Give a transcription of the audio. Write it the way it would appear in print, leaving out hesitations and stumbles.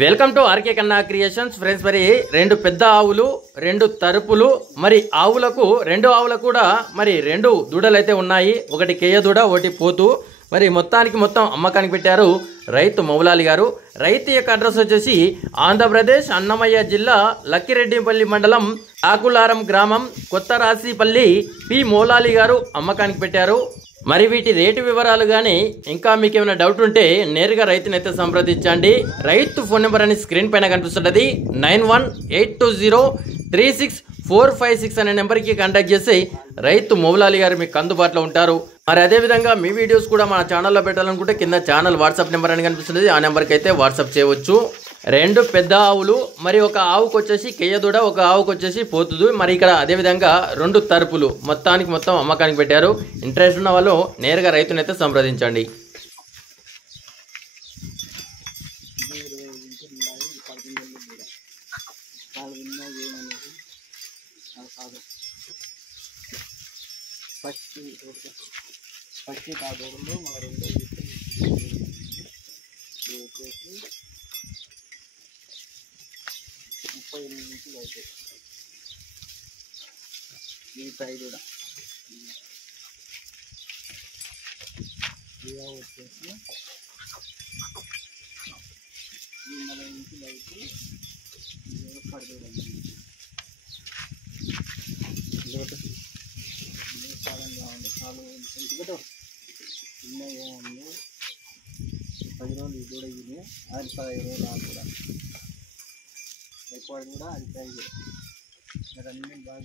Welcome to RK కన్నా creations friends. మరి రెండు పెద్ద ఆవులు, రెండు తరుపులు, మరి ఆవులకు రెండు ఆవులకు కూడా మరి రెండు దూడలు అయితే ఉన్నాయి. ఒకటి కేయ దూడ, ఒకటి పోతు. మరి మొత్తం అమ్మకానికి పెట్టారు రైతు మౌలాలి గారు. రైతు యొక్క అడ్రస్ వచ్చేసి ఆంధ్రప్రదేశ్ అన్నమయ్య జిల్లా లక్కిరెడ్డిపల్లి మండలం ఆకులారం గ్రామం కొత్త రాశిపల్లి పి మౌలాలి గారు అమ్మకానికి పెట్టారు. మరి వీటి రేటు వివరాలు కానీ ఇంకా మీకు ఏమైనా డౌట్ ఉంటే నేరుగా రైతునైతే సంప్రదించండి. రైతు ఫోన్ నెంబర్ అని స్క్రీన్ పైన కనిపిస్తుంటది. 9182036456 అనే నెంబర్కి కాంటాక్ట్ చేసి రైతు మౌలాలి గారు మీకు అందుబాటులో ఉంటారు. మరి అదేవిధంగా మీ వీడియోస్ కూడా మన ఛానల్లో పెట్టాలనుకుంటే కింద ఛానల్ వాట్సాప్ నెంబర్ అని కనిపిస్తుంది. ఆ నెంబర్కి అయితే వాట్సాప్ చేయవచ్చు. రెండు పెద్ద ఆవులు, మరి ఒక ఆవుకు వచ్చేసి కేయదూడ, ఒక ఆవుకు వచ్చేసి పోతుదు. మరి ఇక్కడ అదేవిధంగా రెండు తరుపులు మొత్తం అమ్మకానికి పెట్టారు. ఇంట్రెస్ట్ ఉన్న వాళ్ళు నేరుగా రైతునైతే సంప్రదించండి. ఈ ప్రైజ్ కూడా వచ్చేసి 40 లైట్ పడుతుంది. చాలు ఇంకటో చిన్న ఏముంది 10 రోజులు ఇది కూడా ఇది అది 15 రోజులు ఆకు కూడా ఎక్కువ కూడా అది ప్రైజ్ రన్నింగ్ బాగా